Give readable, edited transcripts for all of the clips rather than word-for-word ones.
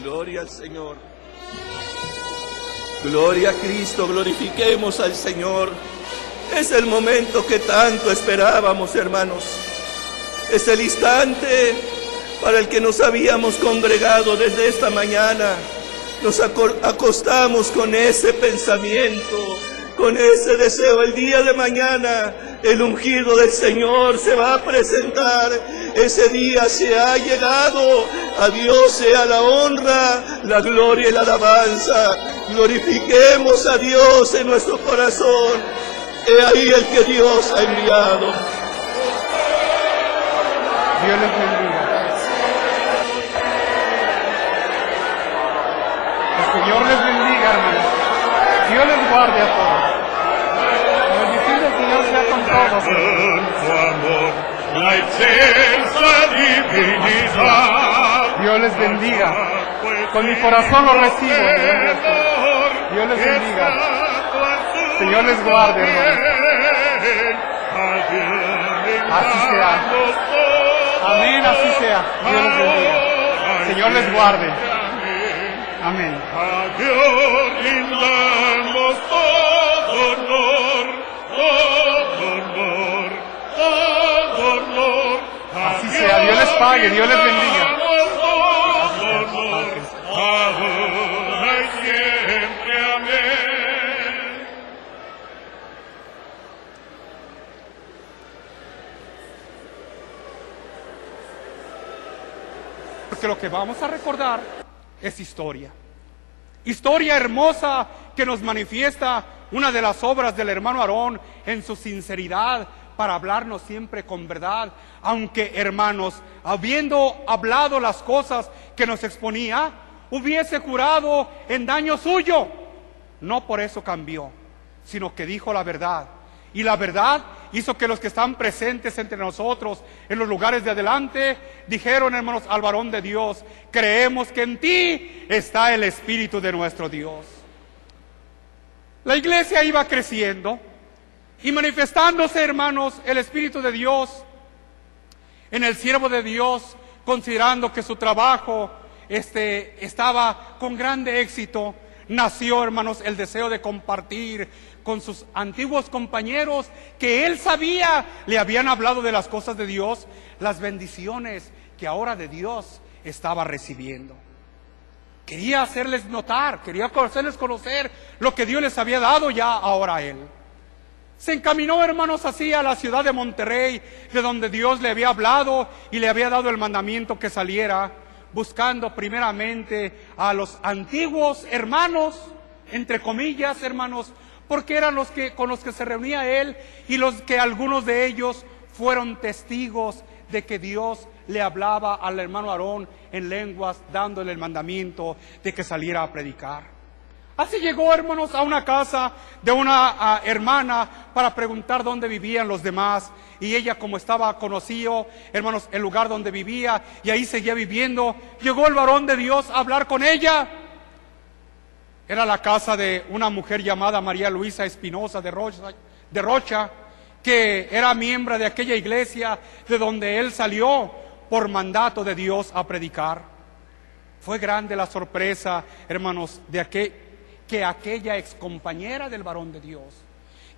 Gloria al Señor. Gloria a Cristo, glorifiquemos al Señor. Es el momento que tanto esperábamos, hermanos. Es el instante para el que nos habíamos congregado desde esta mañana. Nos acostamos con ese pensamiento, con ese deseo. El día de mañana el ungido del Señor se va a presentar. Ese día se ha llegado. A Dios sea la honra, la gloria y la alabanza. Glorifiquemos a Dios en nuestro corazón. He ahí el que Dios ha enviado. Dios les bendiga. El Señor les bendiga, hermanos. Dios les guarde a todos. La bendición del Señor sea con todos. Su amor, la excelsa divinidad. Dios les bendiga. Con mi corazón lo recibo. Dios les bendiga. Señor les guarde, hermanos. Así sea. Amén, así sea. Dios les bendiga. Señor les guarde. Amén. A Dios rindamos todo honor, todo honor, todo honor. Así sea. Dios les pague, Dios les bendiga. Todo honor, ahora y siempre. Amén. Porque lo que vamos a recordar es historia. Historia hermosa que nos manifiesta una de las obras del hermano Aarón en su sinceridad para hablarnos siempre con verdad. Aunque, hermanos, habiendo hablado las cosas que nos exponía, hubiese jurado en daño suyo. No por eso cambió, sino que dijo la verdad. Y la verdad hizo que los que están presentes entre nosotros en los lugares de adelante dijeron, hermanos, al varón de Dios: creemos que en ti está el Espíritu de nuestro Dios. La iglesia iba creciendo y manifestándose, hermanos, el Espíritu de Dios en el siervo de Dios, considerando que su trabajo estaba con grande éxito. Nació, hermanos, el deseo de compartir con sus antiguos compañeros que él sabía, le habían hablado de las cosas de Dios, las bendiciones que ahora de Dios estaba recibiendo. Quería hacerles notar, quería hacerles conocer lo que Dios les había dado ya ahora a él. Se encaminó, hermanos, así a la ciudad de Monterrey, de donde Dios le había hablado y le había dado el mandamiento que saliera, buscando primeramente a los antiguos hermanos, entre comillas, hermanos, porque eran los que con los que se reunía él y los que algunos de ellos fueron testigos de que Dios le hablaba al hermano Aarón en lenguas, dándole el mandamiento de que saliera a predicar. Así llegó, hermanos, a una casa de una hermana para preguntar dónde vivían los demás. Y ella, como estaba conocido, hermanos, el lugar donde vivía, y ahí seguía viviendo, llegó el varón de Dios a hablar con ella. Era la casa de una mujer llamada María Luisa Espinosa de Rocha, que era miembro de aquella iglesia de donde él salió por mandato de Dios a predicar. Fue grande la sorpresa, hermanos, que aquella excompañera del varón de Dios,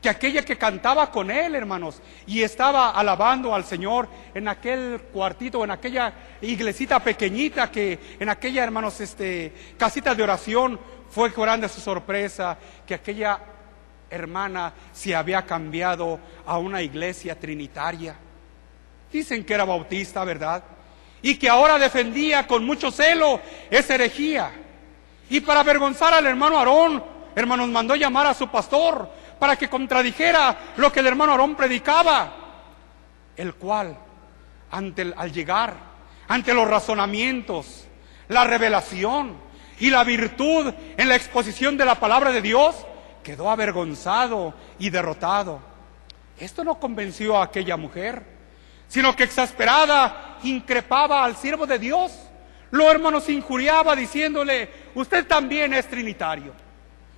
que aquella que cantaba con él, hermanos, y estaba alabando al Señor en aquel cuartito, en aquella iglesita pequeñita, que en aquella, hermanos, casita de oración. Fue grande su sorpresa que aquella hermana se había cambiado a una iglesia trinitaria. Dicen que era bautista, ¿verdad? Y que ahora defendía con mucho celo esa herejía. Y para avergonzar al hermano Aarón, hermanos, mandó llamar a su pastor para que contradijera lo que el hermano Aarón predicaba, el cual, al llegar ante los razonamientos, la revelación y la virtud en la exposición de la palabra de Dios, quedó avergonzado y derrotado. Esto no convenció a aquella mujer, sino que exasperada increpaba al siervo de Dios. Lo, hermanos, injuriaba diciéndole: usted también es trinitario,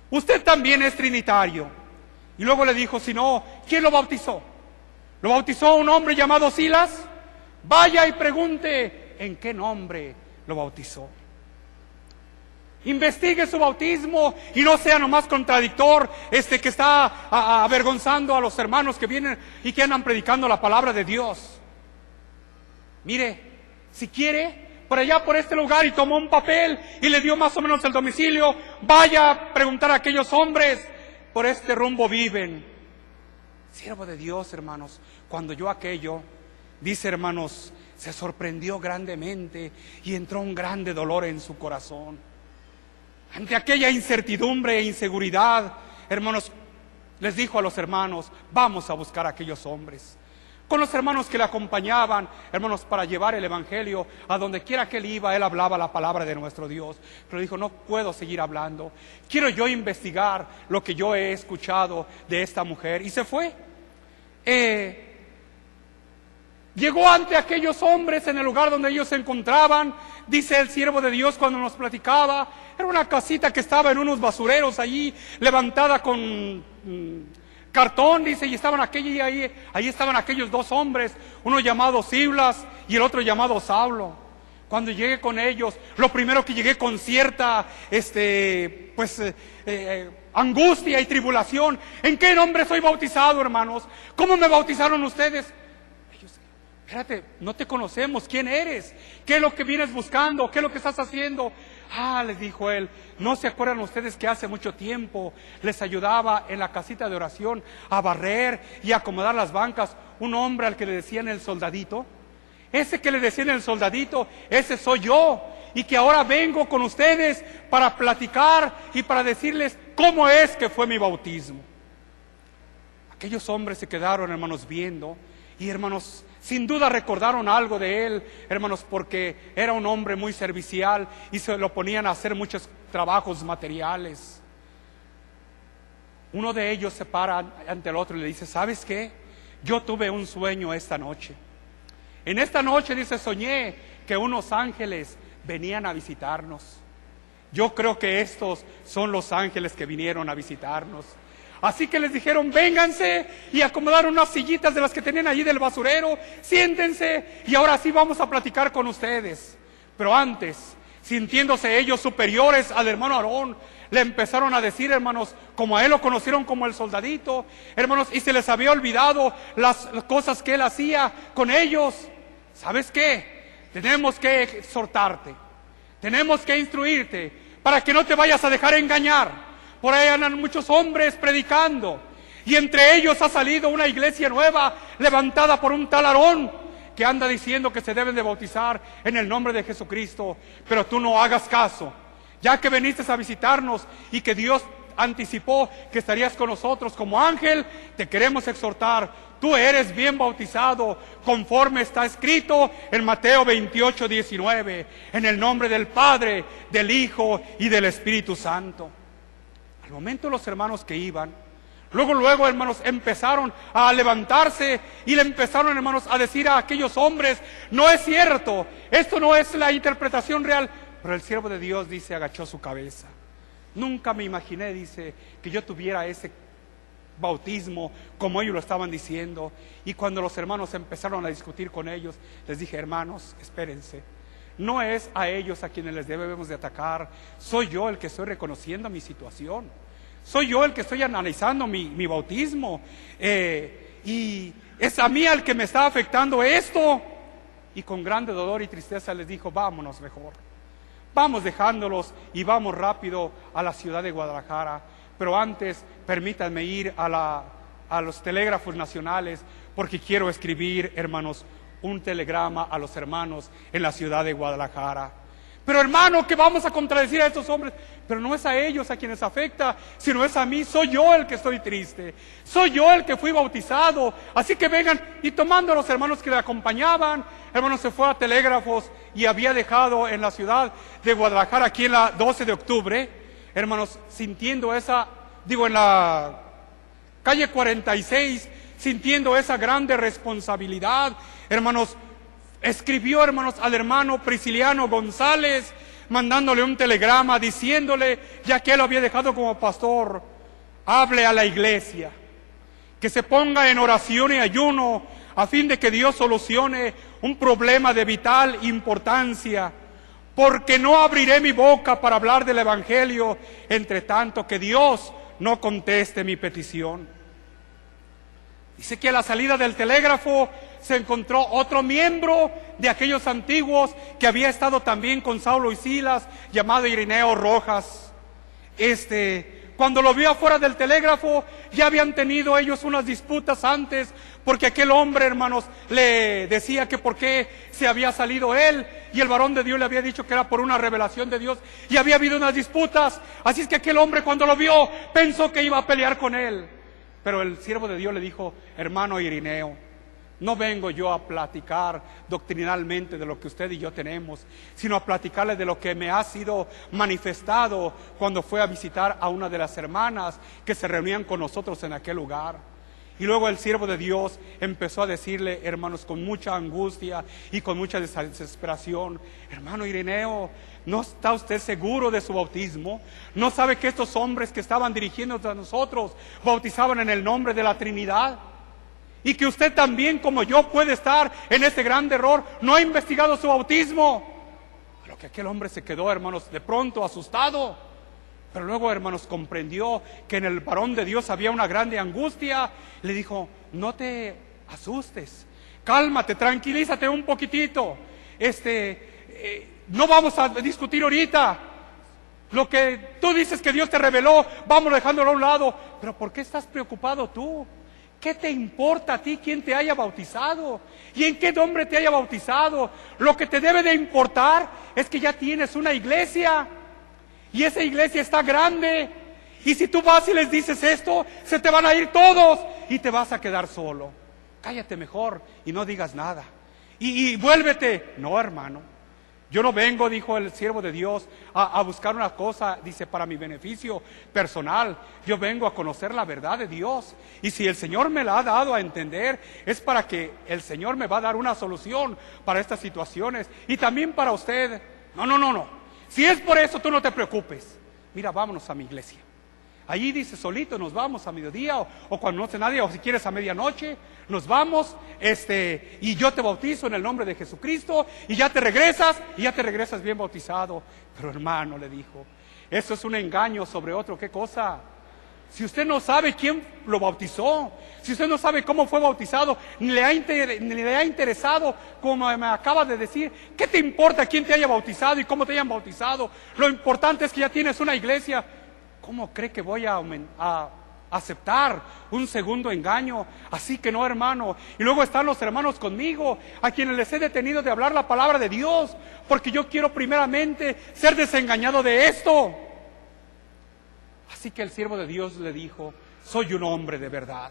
usted también es trinitario. Y luego le dijo: si no, ¿quién lo bautizó? ¿Lo bautizó un hombre llamado Silas? Vaya y pregunte en qué nombre lo bautizó. Investigue su bautismo y no sea nomás contradictor, que está avergonzando a los hermanos que vienen y que andan predicando la palabra de Dios. Mire, si quiere, por allá por este lugar, y tomó un papel y le dio más o menos el domicilio, vaya a preguntar a aquellos hombres, por este rumbo viven. Siervo de Dios, hermanos, cuando oyó aquello, dice, hermanos, se sorprendió grandemente y entró un grande dolor en su corazón. Ante aquella incertidumbre e inseguridad, hermanos, les dijo a los hermanos, vamos a buscar a aquellos hombres. Con los hermanos que le acompañaban, hermanos, para llevar el evangelio a donde quiera que él iba, él hablaba la palabra de nuestro Dios. Pero dijo, no puedo seguir hablando, quiero yo investigar lo que yo he escuchado de esta mujer. Y se fue. Llegó ante aquellos hombres en el lugar donde ellos se encontraban. Dice el siervo de Dios cuando nos platicaba, era una casita que estaba en unos basureros allí, levantada con cartón, dice, y estaban ahí estaban aquellos dos hombres, uno llamado Siblas y el otro llamado Saulo. Cuando llegué con ellos, lo primero que llegué con cierta angustia y tribulación. ¿En qué nombre soy bautizado, hermanos? ¿Cómo me bautizaron ustedes? Ellos, espérate, no te conocemos, ¿quién eres? ¿Qué es lo que vienes buscando? ¿Qué es lo que estás haciendo? Les dijo él, ¿no se acuerdan ustedes que hace mucho tiempo les ayudaba en la casita de oración a barrer y a acomodar las bancas un hombre al que le decían el soldadito? Ese que le decían el soldadito, ese soy yo, y que ahora vengo con ustedes para platicar y para decirles cómo es que fue mi bautismo. Aquellos hombres se quedaron, hermanos, viendo, y hermanos, sin duda recordaron algo de él, hermanos, porque era un hombre muy servicial y se lo ponían a hacer muchos trabajos materiales. Uno de ellos se para ante el otro y le dice, ¿sabes qué? Yo tuve un sueño esta noche. En esta noche, dice, soñé que unos ángeles venían a visitarnos. Yo creo que estos son los ángeles que vinieron a visitarnos. Así que les dijeron, vénganse, y acomodaron unas sillitas de las que tenían allí del basurero, siéntense, y ahora sí vamos a platicar con ustedes. Pero antes, sintiéndose ellos superiores al hermano Aarón, le empezaron a decir, hermanos, como a él lo conocieron como el soldadito, hermanos, y se les había olvidado las cosas que él hacía con ellos. ¿Sabes qué? Tenemos que exhortarte, tenemos que instruirte, para que no te vayas a dejar engañar. Por ahí andan muchos hombres predicando, y entre ellos ha salido una iglesia nueva levantada por un tal Aarón que anda diciendo que se deben de bautizar en el nombre de Jesucristo. Pero tú no hagas caso, ya que viniste a visitarnos y que Dios anticipó que estarías con nosotros como ángel, te queremos exhortar. Tú eres bien bautizado conforme está escrito en Mateo 28:19, en el nombre del Padre, del Hijo y del Espíritu Santo. Al momento los hermanos que iban, luego hermanos empezaron a levantarse y le empezaron, hermanos, a decir a aquellos hombres, no es cierto, esto no es la interpretación real. Pero el siervo de Dios, dice, agachó su cabeza. Nunca me imaginé, dice, que yo tuviera ese bautismo como ellos lo estaban diciendo. Y cuando los hermanos empezaron a discutir con ellos, les dije, hermanos, espérense. No es a ellos a quienes les debemos de atacar. Soy yo el que estoy reconociendo mi situación. Soy yo el que estoy analizando mi bautismo. Y es a mí al que me está afectando esto. Y con grande dolor y tristeza les dijo, vámonos mejor. Vamos dejándolos y vamos rápido a la ciudad de Guadalajara. Pero antes, permítanme ir a los telégrafos nacionales, porque quiero escribir, hermanos, un telegrama a los hermanos en la ciudad de Guadalajara. Pero hermano, que vamos a contradecir a estos hombres. Pero no es a ellos a quienes afecta, sino es a mí. Soy yo el que estoy triste, soy yo el que fui bautizado. Así que vengan. Y tomando a los hermanos que le acompañaban, hermanos, se fue a telégrafos y había dejado en la ciudad de Guadalajara, aquí en la 12 de octubre, hermanos, sintiendo en la calle 46, sintiendo esa grande responsabilidad, hermanos, escribió, hermanos, al hermano Prisciliano González, mandándole un telegrama diciéndole, ya que él lo había dejado como pastor, hable a la iglesia, que se ponga en oración y ayuno a fin de que Dios solucione un problema de vital importancia, porque no abriré mi boca para hablar del Evangelio, entre tanto que Dios no conteste mi petición. Dice que a la salida del telégrafo se encontró otro miembro de aquellos antiguos que había estado también con Saulo y Silas, llamado Irineo Rojas. Cuando lo vio afuera del telégrafo, ya habían tenido ellos unas disputas antes, porque aquel hombre, hermanos, le decía que por qué se había salido él, y el varón de Dios le había dicho que era por una revelación de Dios, y había habido unas disputas. Así es que aquel hombre, cuando lo vio, pensó que iba a pelear con él. Pero el siervo de Dios le dijo: hermano Irineo, no vengo yo a platicar doctrinalmente de lo que usted y yo tenemos, sino a platicarle de lo que me ha sido manifestado cuando fue a visitar a una de las hermanas que se reunían con nosotros en aquel lugar. Y luego el siervo de Dios empezó a decirle, hermanos, con mucha angustia y con mucha desesperación: hermano Irineo, ¿no está usted seguro de su bautismo? ¿No sabe que estos hombres que estaban dirigiéndose a nosotros bautizaban en el nombre de la Trinidad? Y que usted también, como yo, puede estar en ese gran error. No ha investigado su bautismo. Pero que aquel hombre se quedó, hermanos, de pronto asustado. Pero luego, hermanos, comprendió que en el varón de Dios había una grande angustia. Le dijo: no te asustes, cálmate, tranquilízate un poquitito. No vamos a discutir ahorita. Lo que tú dices que Dios te reveló, vamos dejándolo a un lado. Pero ¿por qué estás preocupado tú? ¿Qué te importa a ti quién te haya bautizado? ¿Y en qué nombre te haya bautizado? Lo que te debe de importar es que ya tienes una iglesia. Y esa iglesia está grande. Y si tú vas y les dices esto, se te van a ir todos y te vas a quedar solo. Cállate mejor y no digas nada. Y vuélvete. No, hermano, yo no vengo, dijo el siervo de Dios, a buscar una cosa, dice, para mi beneficio personal. Yo vengo a conocer la verdad de Dios. Y si el Señor me la ha dado a entender, es para que el Señor me va a dar una solución para estas situaciones. Y también para usted. No. Si es por eso, tú no te preocupes. Mira, vámonos a mi iglesia. Allí dice, solito nos vamos a mediodía o cuando no esté nadie, o si quieres a medianoche, nos vamos, y yo te bautizo en el nombre de Jesucristo, y ya te regresas bien bautizado. Pero hermano, le dijo, eso es un engaño sobre otro. ¿Qué cosa? Si usted no sabe quién lo bautizó, si usted no sabe cómo fue bautizado, ni le ha interesado, como me acaba de decir, ¿qué te importa quién te haya bautizado y cómo te hayan bautizado? Lo importante es que ya tienes una iglesia. ¿Cómo cree que voy a aceptar un segundo engaño? Así que no, hermano. Y luego están los hermanos conmigo, a quienes les he detenido de hablar la palabra de Dios, porque yo quiero primeramente ser desengañado de esto. Así que el siervo de Dios le dijo: soy un hombre de verdad.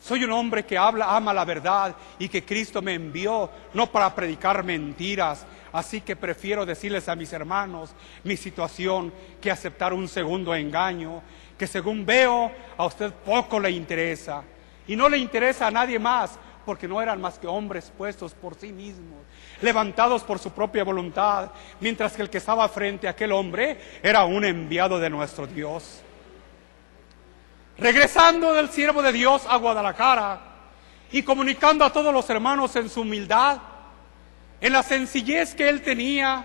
Soy un hombre que ama la verdad y que Cristo me envió no para predicar mentiras. Así que prefiero decirles a mis hermanos mi situación que aceptar un segundo engaño, que según veo a usted poco le interesa. Y no le interesa a nadie más, porque no eran más que hombres puestos por sí mismos, levantados por su propia voluntad, mientras que el que estaba frente a aquel hombre era un enviado de nuestro Dios. Regresando del siervo de Dios a Guadalajara y comunicando a todos los hermanos en su humildad, en la sencillez que él tenía,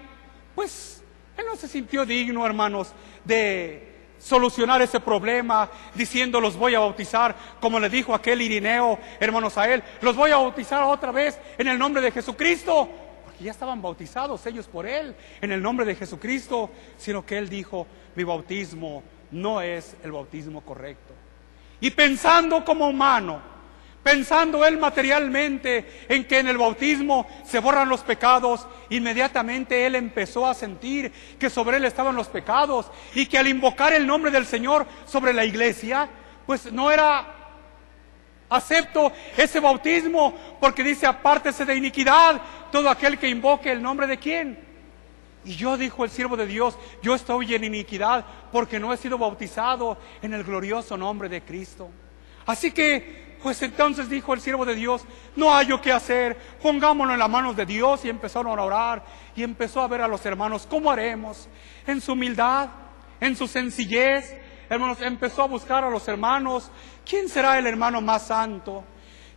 pues él no se sintió digno, hermanos, de solucionar ese problema diciendo: los voy a bautizar, como le dijo aquel Irineo, hermanos, a él, los voy a bautizar otra vez en el nombre de Jesucristo, porque ya estaban bautizados ellos por él, en el nombre de Jesucristo. Sino que él dijo: mi bautismo no es el bautismo correcto. Y pensando como humano, pensando él materialmente en que en el bautismo se borran los pecados, inmediatamente él empezó a sentir que sobre él estaban los pecados, y que al invocar el nombre del Señor sobre la iglesia, pues no era acepto ese bautismo, porque dice: apártese de iniquidad todo aquel que invoque el nombre de ¿quién? Y yo, dijo el siervo de Dios, yo estoy en iniquidad porque no he sido bautizado en el glorioso nombre de Cristo. Así que, pues entonces dijo el siervo de Dios: no hay yo qué hacer, pongámonos en las manos de Dios. Y empezaron a orar y empezó a ver a los hermanos cómo haremos. En su humildad, en su sencillez, hermanos, empezó a buscar a los hermanos. ¿Quién será el hermano más santo?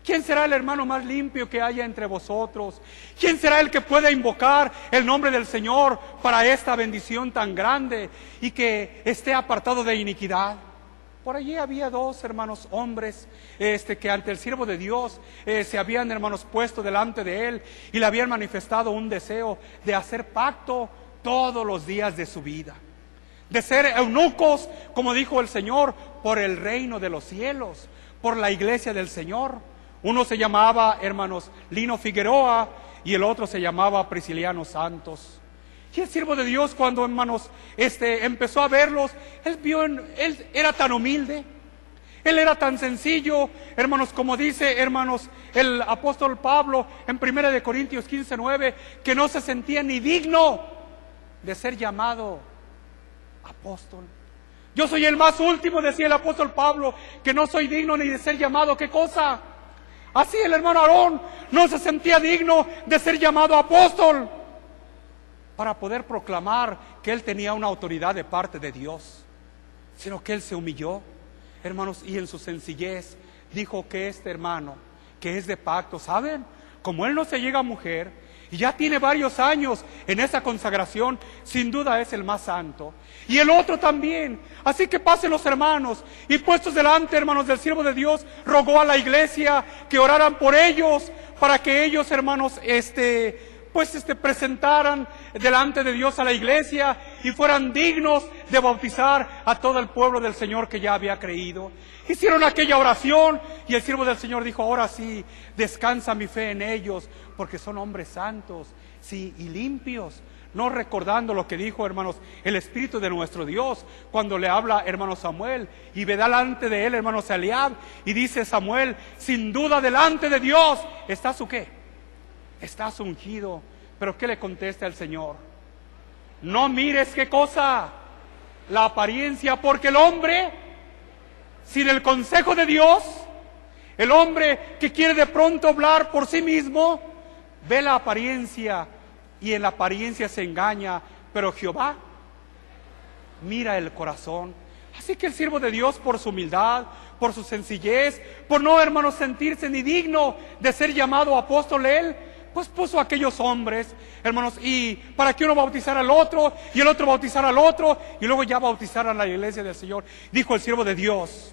¿Quién será el hermano más limpio que haya entre vosotros? ¿Quién será el que pueda invocar el nombre del Señor para esta bendición tan grande y que esté apartado de iniquidad? Por allí había dos hermanos hombres que ante el siervo de Dios se habían, hermanos, puesto delante de él y le habían manifestado un deseo de hacer pacto todos los días de su vida, de ser eunucos, como dijo el Señor, por el reino de los cielos, por la iglesia del Señor. Uno se llamaba, hermanos, Lino Figueroa y el otro se llamaba Prisciliano Santos. Y el siervo de Dios, cuando, hermanos, empezó a verlos, él era tan humilde, él era tan sencillo, hermanos, como dice, hermanos, el apóstol Pablo en 1 Corintios 15:9, que no se sentía ni digno de ser llamado apóstol. Yo soy el más último, decía el apóstol Pablo, que no soy digno ni de ser llamado, ¿qué cosa? Así el hermano Aarón no se sentía digno de ser llamado apóstol, para poder proclamar que él tenía una autoridad de parte de Dios, sino que él se humilló, hermanos, y en su sencillez dijo que este hermano, que es de pacto, ¿saben? Como él no se llega a mujer y ya tiene varios años en esa consagración, sin duda es el más santo. Y el otro también. Así que pasen los hermanos y puestos delante, hermanos, del siervo de Dios, rogó a la iglesia que oraran por ellos, para que ellos, hermanos, presentaran delante de Dios a la iglesia y fueran dignos de bautizar a todo el pueblo del Señor que ya había creído. Hicieron aquella oración y el siervo del Señor dijo: ahora sí, descansa mi fe en ellos, porque son hombres santos, sí, y limpios. No recordando lo que dijo, hermanos, el Espíritu de nuestro Dios cuando le habla, hermano Samuel, y ve delante de él, hermanos, Eliab, y dice Samuel: sin duda delante de Dios está su ¿qué? Estás ungido. Pero ¿qué le contesta el Señor? No mires ¿qué cosa? La apariencia, porque el hombre sin el consejo de Dios, el hombre que quiere de pronto hablar por sí mismo, ve la apariencia y en la apariencia se engaña, pero Jehová mira el corazón. Así que el siervo de Dios, por su humildad, por su sencillez, por no, hermanos, sentirse ni digno de ser llamado apóstol, él pues puso a aquellos hombres, hermanos, y para que uno bautizara al otro, y el otro bautizara al otro, y luego ya bautizaran a la iglesia del Señor. Dijo el siervo de Dios: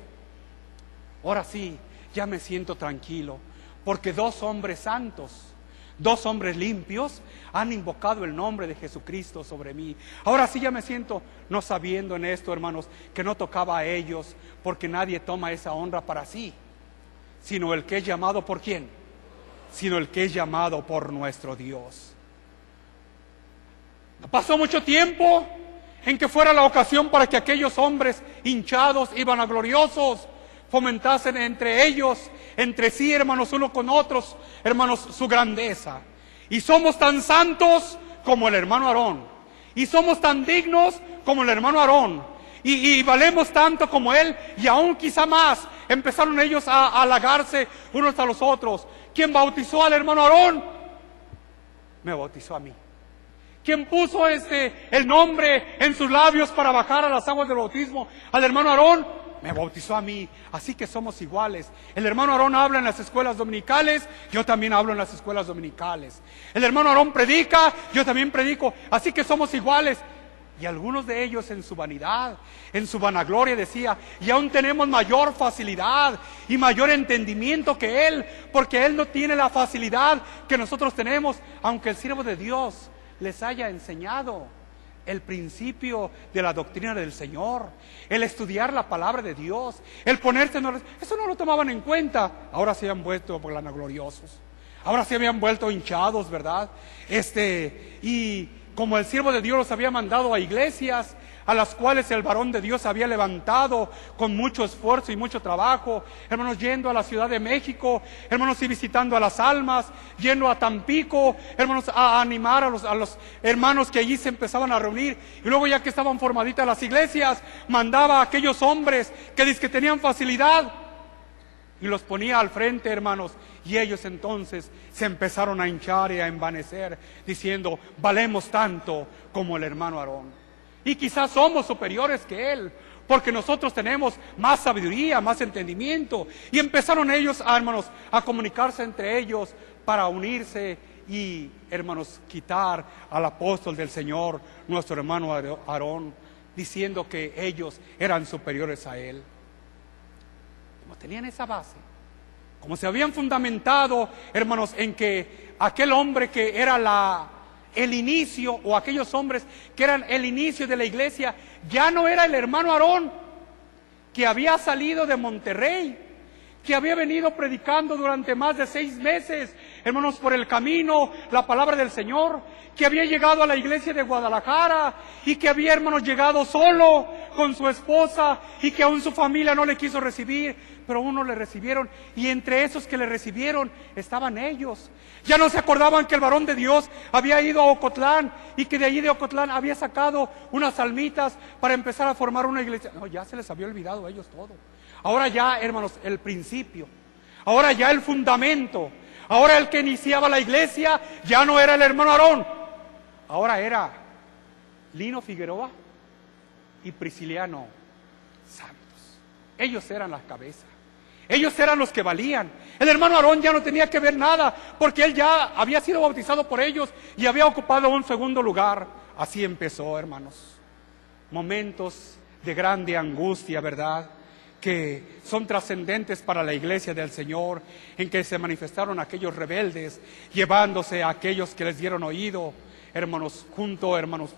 ahora sí, ya me siento tranquilo, porque dos hombres santos, dos hombres limpios, han invocado el nombre de Jesucristo sobre mí. Ahora sí ya me siento, no sabiendo en esto, hermanos, que no tocaba a ellos, porque nadie toma esa honra para sí, sino el que es llamado ¿por quién? Sino el que es llamado por nuestro Dios. Pasó mucho tiempo en que fuera la ocasión para que aquellos hombres hinchados y vanagloriosos fomentasen entre ellos, entre sí, hermanos, uno con otros, hermanos, su grandeza. Y somos tan santos como el hermano Aarón, y somos tan dignos como el hermano Aarón, y valemos tanto como él, y aún quizá más. Empezaron ellos a halagarse unos a los otros. ¿Quién bautizó al hermano Aarón? Me bautizó a mí. ¿Quién puso el nombre en sus labios para bajar a las aguas del bautismo al hermano Aarón? Me bautizó a mí. Así que somos iguales. El hermano Aarón habla en las escuelas dominicales, yo también hablo en las escuelas dominicales. El hermano Aarón predica, yo también predico. Así que somos iguales. Y algunos de ellos en su vanidad, en su vanagloria decía: y aún tenemos mayor facilidad y mayor entendimiento que él, porque él no tiene la facilidad que nosotros tenemos, aunque el siervo de Dios les haya enseñado el principio de la doctrina del Señor, el estudiar la palabra de Dios, el ponerse en orden. Eso no lo tomaban en cuenta. Ahora se habían vuelto vanagloriosos, ahora se habían vuelto hinchados, ¿verdad? Y como el siervo de Dios los había mandado a iglesias a las cuales el varón de Dios había levantado con mucho esfuerzo y mucho trabajo, hermanos, yendo a la Ciudad de México, hermanos, y visitando a las almas, yendo a Tampico, hermanos, a animar a los hermanos que allí se empezaban a reunir, y luego ya que estaban formaditas las iglesias, mandaba a aquellos hombres que tenían facilidad y los ponía al frente, hermanos, y ellos entonces se empezaron a hinchar y a envanecer, diciendo: valemos tanto como el hermano Aarón. Y quizás somos superiores que él, porque nosotros tenemos más sabiduría, más entendimiento. Y empezaron ellos, hermanos, a comunicarse entre ellos para unirse y, hermanos, quitar al apóstol del Señor, nuestro hermano Aarón, diciendo que ellos eran superiores a él. Como tenían esa base, como se habían fundamentado, hermanos, en que aquel hombre que era el inicio, o aquellos hombres que eran el inicio de la iglesia, ya no era el hermano Aarón, que había salido de Monterrey, que había venido predicando durante más de 6 meses, hermanos, por el camino, la palabra del Señor, que había llegado a la iglesia de Guadalajara, y que había, hermanos, llegado solo con su esposa, y que aún su familia no le quiso recibir, pero uno le recibieron, y entre esos que le recibieron estaban ellos. Ya no se acordaban que el varón de Dios había ido a Ocotlán, y que de allí de Ocotlán había sacado unas almitas para empezar a formar una iglesia. No, ya se les había olvidado a ellos todo. Ahora ya, hermanos, el principio, ahora ya el fundamento, ahora el que iniciaba la iglesia ya no era el hermano Aarón, ahora era Lino Figueroa y Prisciliano Santos. Ellos eran las cabezas, ellos eran los que valían. El hermano Aarón ya no tenía que ver nada, porque él ya había sido bautizado por ellos y había ocupado un segundo lugar. Así empezó, hermanos, momentos de grande angustia, ¿verdad?, que son trascendentes para la iglesia del Señor, en que se manifestaron aquellos rebeldes, llevándose a aquellos que les dieron oído, hermanos, hermanos,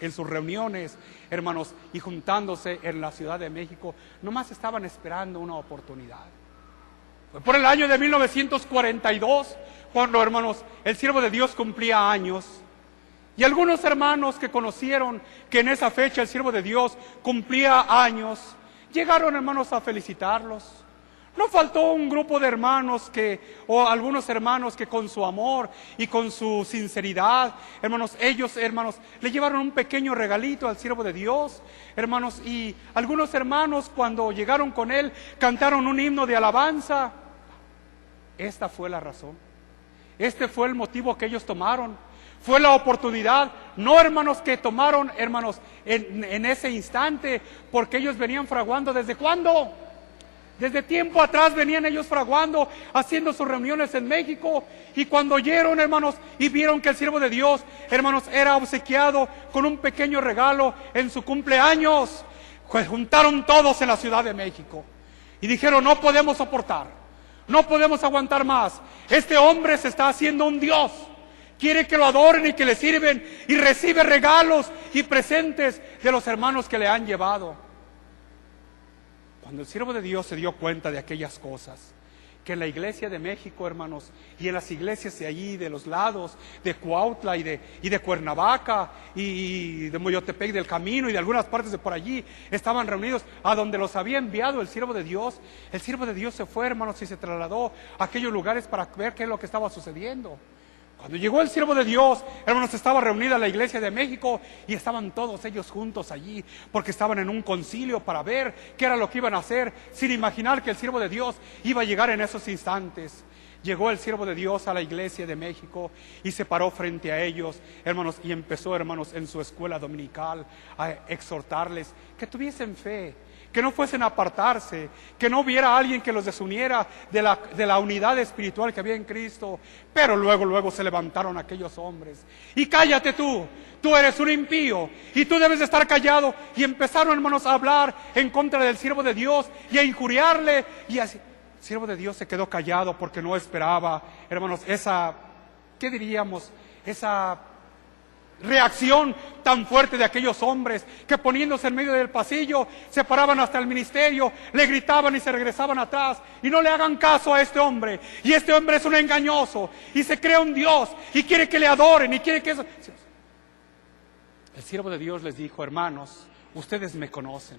en sus reuniones, hermanos, y juntándose en la Ciudad de México, nomás estaban esperando una oportunidad. Fue por el año de 1942, cuando, hermanos, el siervo de Dios cumplía años, y algunos hermanos que conocieron que en esa fecha el siervo de Dios cumplía años, llegaron, hermanos, a felicitarlos. No faltó un grupo de hermanos o algunos hermanos que con su amor y con su sinceridad, hermanos, ellos, hermanos, le llevaron un pequeño regalito al siervo de Dios, hermanos, y algunos hermanos cuando llegaron con él cantaron un himno de alabanza. Esta fue la razón, este fue el motivo que ellos tomaron. Fue la oportunidad, no, hermanos, que tomaron, hermanos, en ese instante, porque ellos venían fraguando. ¿Desde cuándo? Desde tiempo atrás venían ellos fraguando, haciendo sus reuniones en México, y cuando oyeron, hermanos, y vieron que el siervo de Dios, hermanos, era obsequiado con un pequeño regalo en su cumpleaños, pues juntaron todos en la Ciudad de México y dijeron: no podemos soportar, no podemos aguantar más, este hombre se está haciendo un Dios, quiere que lo adoren y que le sirven, y recibe regalos y presentes de los hermanos que le han llevado. Cuando el siervo de Dios se dio cuenta de aquellas cosas, que en la iglesia de México, hermanos, y en las iglesias de allí, de los lados, de Cuautla y de Cuernavaca, y de Moyotepec del Camino, y de algunas partes de por allí, estaban reunidos a donde los había enviado el siervo de Dios. El siervo de Dios se fue, hermanos, y se trasladó a aquellos lugares para ver qué es lo que estaba sucediendo. Cuando llegó el siervo de Dios, hermanos, estaba reunida la iglesia de México y estaban todos ellos juntos allí, porque estaban en un concilio para ver qué era lo que iban a hacer, sin imaginar que el siervo de Dios iba a llegar en esos instantes. Llegó el siervo de Dios a la iglesia de México y se paró frente a ellos, hermanos, y empezó, hermanos, en su escuela dominical a exhortarles que tuviesen fe, que no fuesen a apartarse, que no hubiera alguien que los desuniera de la unidad espiritual que había en Cristo. Pero luego se levantaron aquellos hombres: y cállate tú eres un impío y tú debes de estar callado. Y empezaron, hermanos, a hablar en contra del siervo de Dios y a injuriarle, y así. El siervo de Dios se quedó callado porque no esperaba, hermanos, esa reacción tan fuerte de aquellos hombres, que poniéndose en medio del pasillo se paraban hasta el ministerio, le gritaban y se regresaban atrás: y no le hagan caso a este hombre, y este hombre es un engañoso y se cree un Dios y quiere que le adoren y quiere que eso. El siervo de Dios les dijo: hermanos, ustedes me conocen,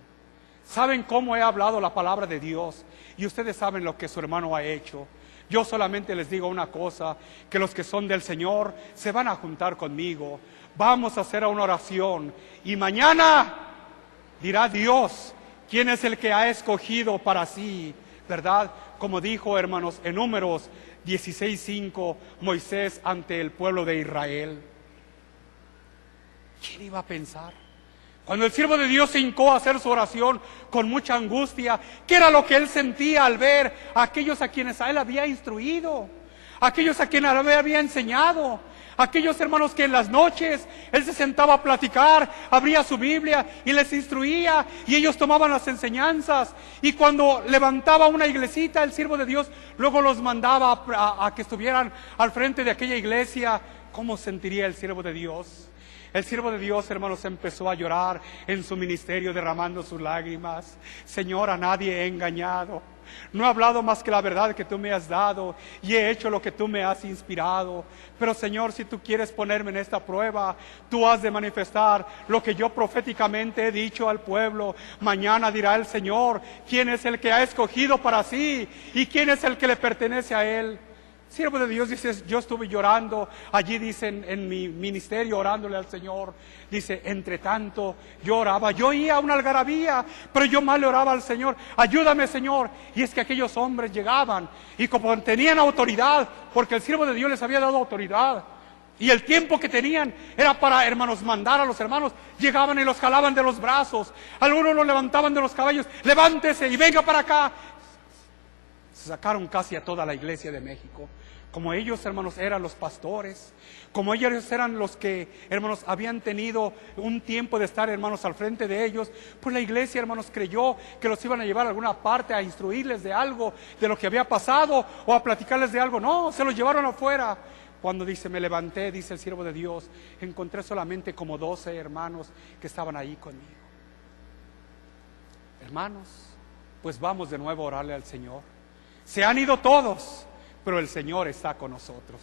saben cómo he hablado la palabra de Dios, y ustedes saben lo que su hermano ha hecho. Yo solamente les digo una cosa, que los que son del Señor se van a juntar conmigo, vamos a hacer una oración, y mañana dirá Dios quién es el que ha escogido para sí, ¿verdad? Como dijo, hermanos, en Números 16:5, Moisés ante el pueblo de Israel. ¿Quién iba a pensar? Cuando el siervo de Dios se hincó a hacer su oración con mucha angustia, ¿qué era lo que él sentía al ver a aquellos a quienes a él había instruido? Aquellos a quienes él había enseñado. Aquellos hermanos que en las noches él se sentaba a platicar, abría su Biblia y les instruía, y ellos tomaban las enseñanzas. Y cuando levantaba una iglesita, el siervo de Dios luego los mandaba a que estuvieran al frente de aquella iglesia. ¿Cómo sentiría el siervo de Dios? El siervo de Dios, hermanos, empezó a llorar en su ministerio, derramando sus lágrimas. Señor, a nadie he engañado. No he hablado más que la verdad que tú me has dado, y he hecho lo que tú me has inspirado. Pero Señor, si tú quieres ponerme en esta prueba, tú has de manifestar lo que yo proféticamente he dicho al pueblo. Mañana dirá el Señor quién es el que ha escogido para sí y quién es el que le pertenece a Él. Siervo de Dios dice, yo estuve llorando allí, dice, en mi ministerio, orándole al Señor. Dice, entre tanto yo oraba, yo oía una algarabía, pero yo más le oraba al Señor. Ayúdame, Señor. Y es que aquellos hombres llegaban y como tenían autoridad, porque el siervo de Dios les había dado autoridad, y el tiempo que tenían era para, hermanos, mandar a los hermanos. Llegaban y los jalaban de los brazos, algunos los levantaban de los caballos. Levántese y venga para acá. Se sacaron casi a toda la iglesia de México. Como ellos, hermanos, eran los pastores, como ellos eran los que, hermanos, habían tenido un tiempo de estar, hermanos, al frente de ellos, pues la iglesia, hermanos, creyó que los iban a llevar a alguna parte a instruirles de algo, de lo que había pasado, o a platicarles de algo. No, se los llevaron afuera. Cuando dice, me levanté, dice el siervo de Dios, encontré solamente como 12 hermanos que estaban ahí conmigo. Hermanos, pues vamos de nuevo a orarle al Señor. Se han ido todos, pero el Señor está con nosotros.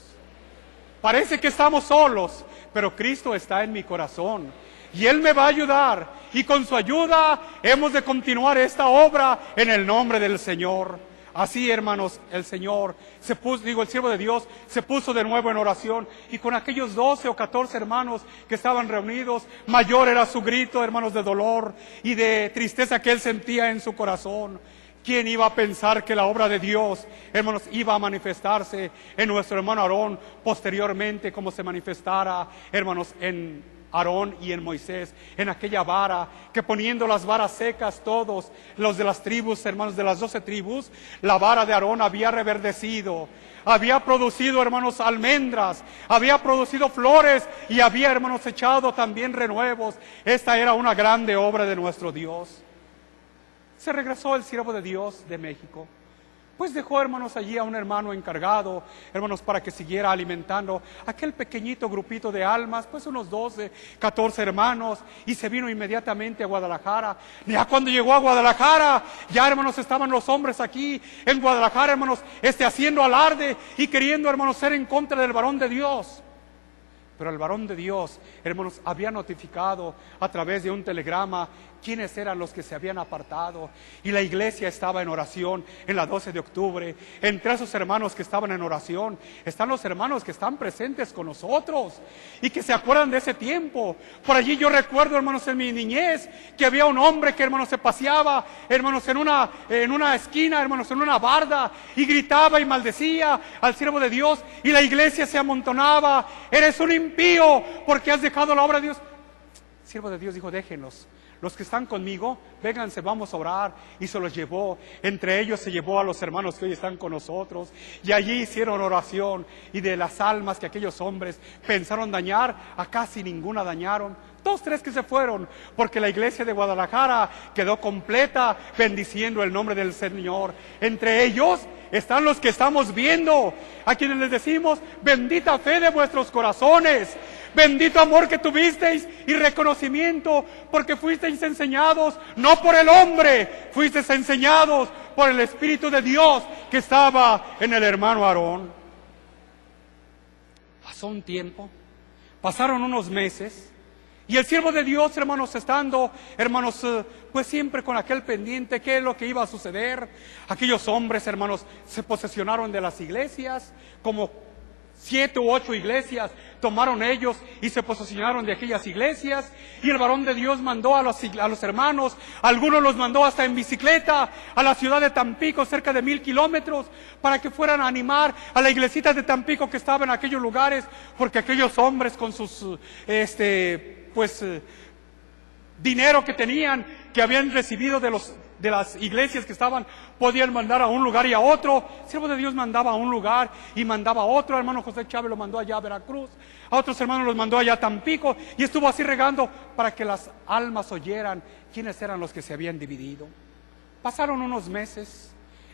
Parece que estamos solos, pero Cristo está en mi corazón y Él me va a ayudar, y con su ayuda hemos de continuar esta obra en el nombre del Señor. Así, hermanos, el Señor se puso, el siervo de Dios se puso de nuevo en oración, y con aquellos 12 o 14 hermanos que estaban reunidos, mayor era su grito, hermanos, de dolor y de tristeza que él sentía en su corazón. ¿Quién iba a pensar que la obra de Dios, hermanos, iba a manifestarse en nuestro hermano Aarón posteriormente, como se manifestara, hermanos, en Aarón y en Moisés, en aquella vara, que poniendo las varas secas todos, los de las tribus, hermanos, de las 12 tribus, la vara de Aarón había reverdecido, había producido, hermanos, almendras, había producido flores, y había, hermanos, echado también renuevos. Esta era una grande obra de nuestro Dios. Se regresó el siervo de Dios de México, pues dejó, hermanos, allí a un hermano encargado, hermanos, para que siguiera alimentando aquel pequeñito grupito de almas, pues unos 12, 14 hermanos, y se vino inmediatamente a Guadalajara. Ya cuando llegó a Guadalajara, ya, hermanos, estaban los hombres aquí en Guadalajara, hermanos, haciendo alarde y queriendo, hermanos, ser en contra del varón de Dios. Pero el varón de Dios, hermanos, había notificado a través de un telegrama quiénes eran los que se habían apartado, y la iglesia estaba en oración en la 12 de octubre. Entre esos hermanos que estaban en oración están los hermanos que están presentes con nosotros y que se acuerdan de ese tiempo. Por allí yo recuerdo, hermanos, en mi niñez, que había un hombre que, hermanos, se paseaba, hermanos, en una esquina, hermanos, en una barda, y gritaba y maldecía al siervo de Dios, y la iglesia se amontonaba. Eres un impío porque has dejado la obra de Dios. El siervo de Dios dijo, déjenlos. Los que están conmigo, vénganse, vamos a orar. Y se los llevó. Entre ellos se llevó a los hermanos que hoy están con nosotros. Y allí hicieron oración. Y de las almas que aquellos hombres pensaron dañar, a casi ninguna dañaron. 2, 3 que se fueron, porque la iglesia de Guadalajara quedó completa, bendiciendo el nombre del Señor. Entre ellos están los que estamos viendo, a quienes les decimos, bendita fe de vuestros corazones, bendito amor que tuvisteis y reconocimiento, porque fuisteis enseñados no por el hombre, fuisteis enseñados por el Espíritu de Dios que estaba en el hermano Aarón. Pasó un tiempo, pasaron unos meses, y el siervo de Dios, hermanos, estando, hermanos, pues siempre con aquel pendiente, qué es lo que iba a suceder. Aquellos hombres, hermanos, se posesionaron de las iglesias, como 7 u 8 iglesias tomaron ellos y se posesionaron de aquellas iglesias. Y el varón de Dios mandó a los hermanos, algunos los mandó hasta en bicicleta a la ciudad de Tampico, cerca de 1000 kilómetros, para que fueran a animar a la iglesita de Tampico que estaba en aquellos lugares, porque aquellos hombres con sus dinero que tenían, que habían recibido de las iglesias que estaban, podían mandar a un lugar y a otro. El siervo de Dios mandaba a un lugar y mandaba a otro. Hermano José Chávez lo mandó allá a Veracruz, a otros hermanos los mandó allá a Tampico, y estuvo así regando para que las almas oyeran quiénes eran los que se habían dividido. Pasaron unos meses.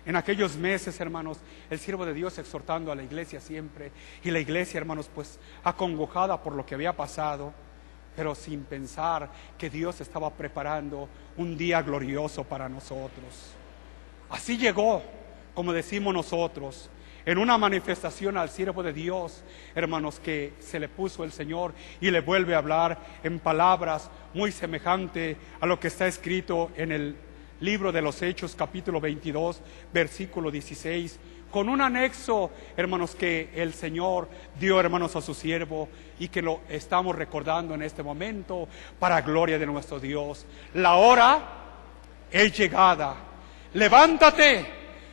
En aquellos meses, hermanos, el siervo de Dios exhortando a la iglesia siempre, y la iglesia, hermanos, pues acongojada por lo que había pasado, pero sin pensar que Dios estaba preparando un día glorioso para nosotros. Así llegó, como decimos nosotros, en una manifestación al siervo de Dios, hermanos, que se le puso el Señor y le vuelve a hablar en palabras muy semejantes a lo que está escrito en el libro de los Hechos, capítulo 22, versículo 16, con un anexo, hermanos, que el Señor dio, hermanos, a su siervo, y que lo estamos recordando en este momento para gloria de nuestro Dios. La hora es llegada. Levántate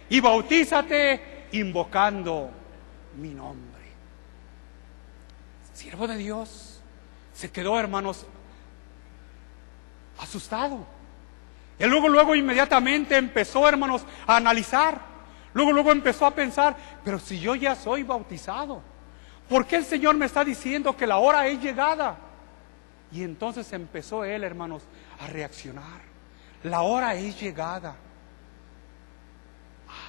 y bautízate invocando mi nombre. El siervo de Dios se quedó, hermanos, asustado. Y luego inmediatamente empezó, hermanos, a analizar. Luego empezó a pensar, pero si yo ya soy bautizado, ¿por qué el Señor me está diciendo que la hora es llegada? Y entonces empezó él, hermanos, a reaccionar. La hora es llegada.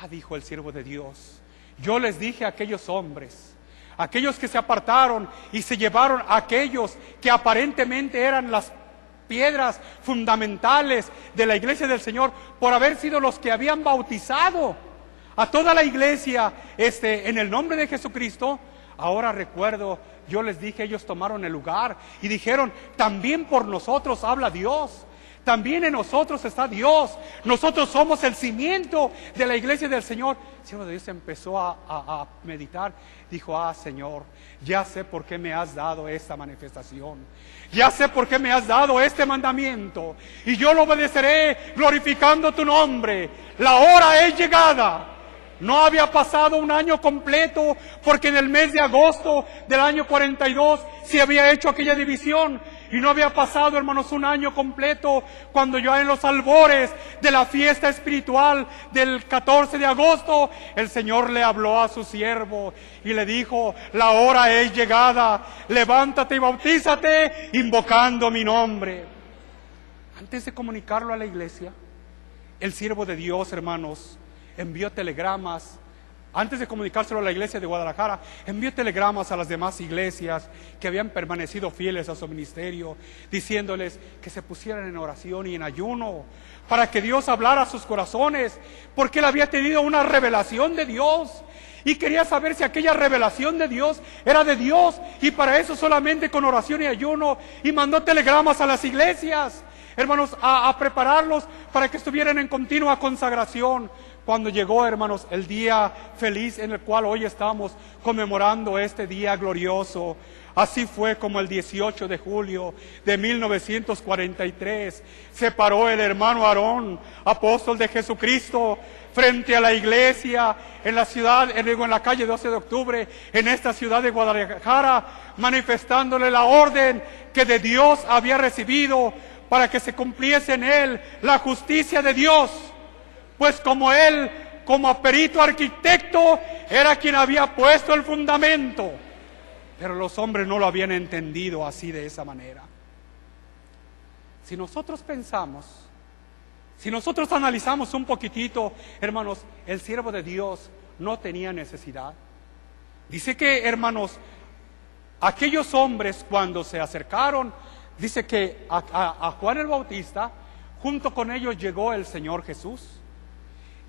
Dijo el siervo de Dios, yo les dije a aquellos hombres, aquellos que se apartaron y se llevaron a aquellos que aparentemente eran las piedras fundamentales de la iglesia del Señor, por haber sido los que habían bautizado a toda la iglesia en el nombre de Jesucristo. Ahora recuerdo, yo les dije, ellos tomaron el lugar y dijeron, también por nosotros habla Dios, también en nosotros está Dios, nosotros somos el cimiento de la iglesia del Señor. El siervo de Dios empezó a meditar, dijo, Señor, ya sé por qué me has dado esta manifestación, ya sé por qué me has dado este mandamiento, y yo lo obedeceré glorificando tu nombre. La hora es llegada. No había pasado un año completo, porque en el mes de agosto del año 42 se había hecho aquella división, y no había pasado, hermanos, un año completo, cuando ya en los albores de la fiesta espiritual del 14 de agosto, el Señor le habló a su siervo y le dijo, la hora es llegada, levántate y bautízate invocando mi nombre. Antes de comunicarlo a la iglesia, el siervo de Dios, hermanos, envió telegramas. Antes de comunicárselo a la iglesia de Guadalajara, envió telegramas a las demás iglesias que habían permanecido fieles a su ministerio, diciéndoles que se pusieran en oración y en ayuno, para que Dios hablara a sus corazones, porque él había tenido una revelación de Dios, y quería saber si aquella revelación de Dios era de Dios, y para eso solamente con oración y ayuno, y mandó telegramas a las iglesias, hermanos, a prepararlos para que estuvieran en continua consagración. Cuando llegó, hermanos, el día feliz en el cual hoy estamos conmemorando este día glorioso, así fue como el 18 de julio de 1943 se paró el hermano Aarón, apóstol de Jesucristo, frente a la iglesia en la ciudad, en la calle 12 de octubre, en esta ciudad de Guadalajara, manifestándole la orden que de Dios había recibido para que se cumpliese en él la justicia de Dios. Pues como él, como perito arquitecto, era quien había puesto el fundamento, pero los hombres no lo habían entendido así, de esa manera. Si nosotros pensamos, si nosotros analizamos un poquitito, hermanos, el siervo de Dios no tenía necesidad. Dice que, hermanos, aquellos hombres cuando se acercaron, dice que a Juan el Bautista, junto con ellos llegó el Señor Jesús.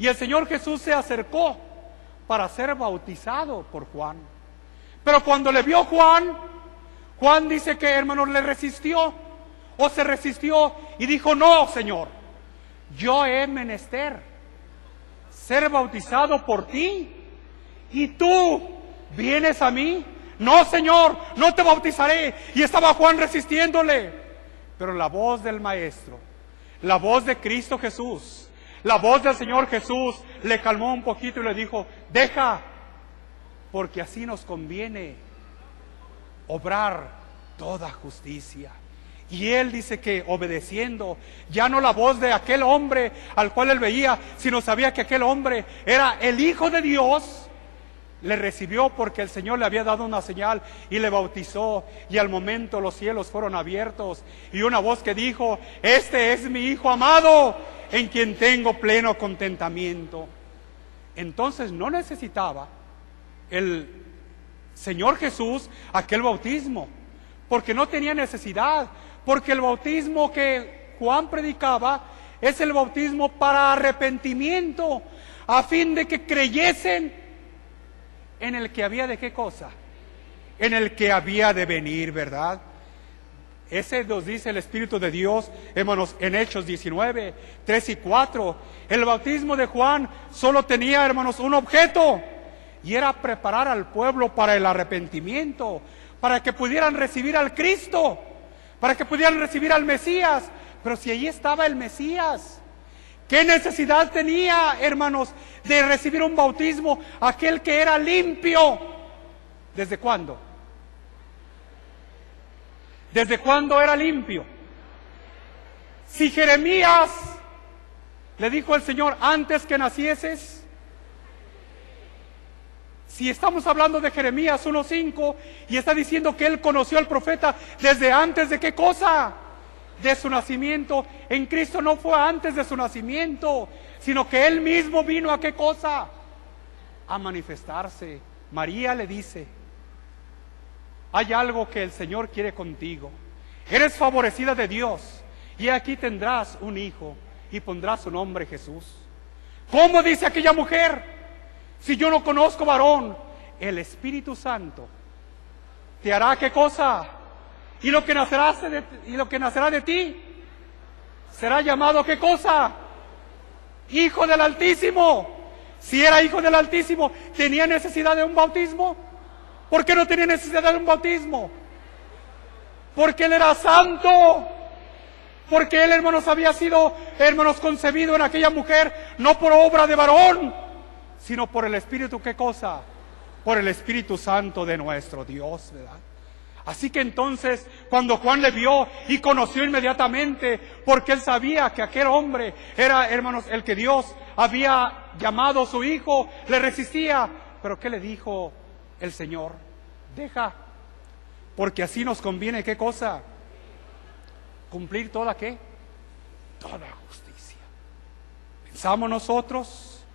Y el Señor Jesús se acercó para ser bautizado por Juan. Pero cuando le vio Juan dice que, hermanos, le resistió, o se resistió y dijo, no, Señor, yo he menester ser bautizado por ti, y tú vienes a mí. No, Señor, no te bautizaré. Y estaba Juan resistiéndole. Pero la voz del Maestro, la voz de Cristo Jesús, la voz del Señor Jesús le calmó un poquito y le dijo, deja, porque así nos conviene obrar toda justicia. Y él dice que obedeciendo, ya no la voz de aquel hombre al cual él veía, sino sabía que aquel hombre era el Hijo de Dios, le recibió porque el Señor le había dado una señal y le bautizó. Y al momento los cielos fueron abiertos y una voz que dijo: este es mi Hijo amado, en quien tengo pleno contentamiento. Entonces no necesitaba el Señor Jesús aquel bautismo, porque no tenía necesidad, porque el bautismo que Juan predicaba es el bautismo para arrepentimiento, a fin de que creyesen en el que había de qué cosa, en el que había de venir, ¿verdad? Ese nos dice el Espíritu de Dios, hermanos, en Hechos 19, 3 y 4. El bautismo de Juan solo tenía, hermanos, un objeto, y era preparar al pueblo para el arrepentimiento, para que pudieran recibir al Cristo, para que pudieran recibir al Mesías. Pero si allí estaba el Mesías, ¿qué necesidad tenía, hermanos, de recibir un bautismo aquel que era limpio? ¿Desde cuándo? ¿Desde cuándo era limpio? Si Jeremías le dijo al Señor: antes que nacieses. Si estamos hablando de Jeremías 1:5 y está diciendo que él conoció al profeta desde antes de qué cosa, de su nacimiento. En Cristo no fue antes de su nacimiento, sino que él mismo vino a qué cosa, a manifestarse. María le dice: hay algo que el Señor quiere contigo. Eres favorecida de Dios, y aquí tendrás un hijo y pondrás su nombre Jesús. ¿Cómo dice aquella mujer? Si yo no conozco varón, el Espíritu Santo te hará qué cosa, y lo que nacerá de ti será llamado qué cosa, Hijo del Altísimo. Si era Hijo del Altísimo, ¿tenía necesidad de un bautismo? ¿Por qué no tenía necesidad de un bautismo? Porque él era santo, porque él, hermanos, había sido, hermanos, concebido en aquella mujer, no por obra de varón, sino por el Espíritu, ¿qué cosa? Por el Espíritu Santo de nuestro Dios, ¿verdad? Así que entonces, cuando Juan le vio y conoció inmediatamente, porque él sabía que aquel hombre era, hermanos, el que Dios había llamado su hijo, le resistía. Pero ¿qué le dijo el Señor? Deja, porque así nos conviene, ¿qué cosa? Cumplir toda, ¿qué? Toda justicia. Pensamos nosotros,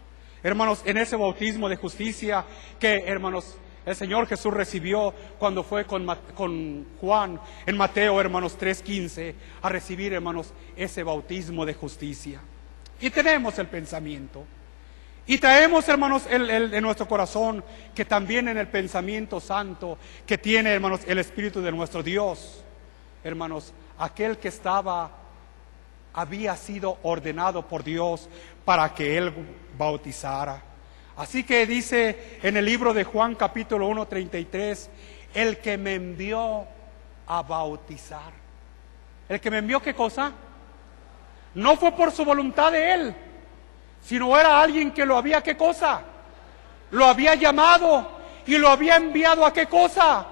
hermanos, en ese bautismo de justicia que, hermanos, el Señor Jesús recibió cuando fue con Juan en Mateo, hermanos, 3:15, a recibir, hermanos, ese bautismo de justicia. Y tenemos el pensamiento, y traemos, hermanos, en nuestro corazón, que también en el pensamiento santo que tiene, hermanos, el Espíritu de nuestro Dios, hermanos, aquel que había sido ordenado por Dios para que Él bautizara. Así que dice en el libro de Juan capítulo 1:33, el que me envió a bautizar. ¿El que me envió qué cosa? No fue por su voluntad de Él, sino era alguien que lo había qué cosa, lo había llamado y lo había enviado a qué cosa.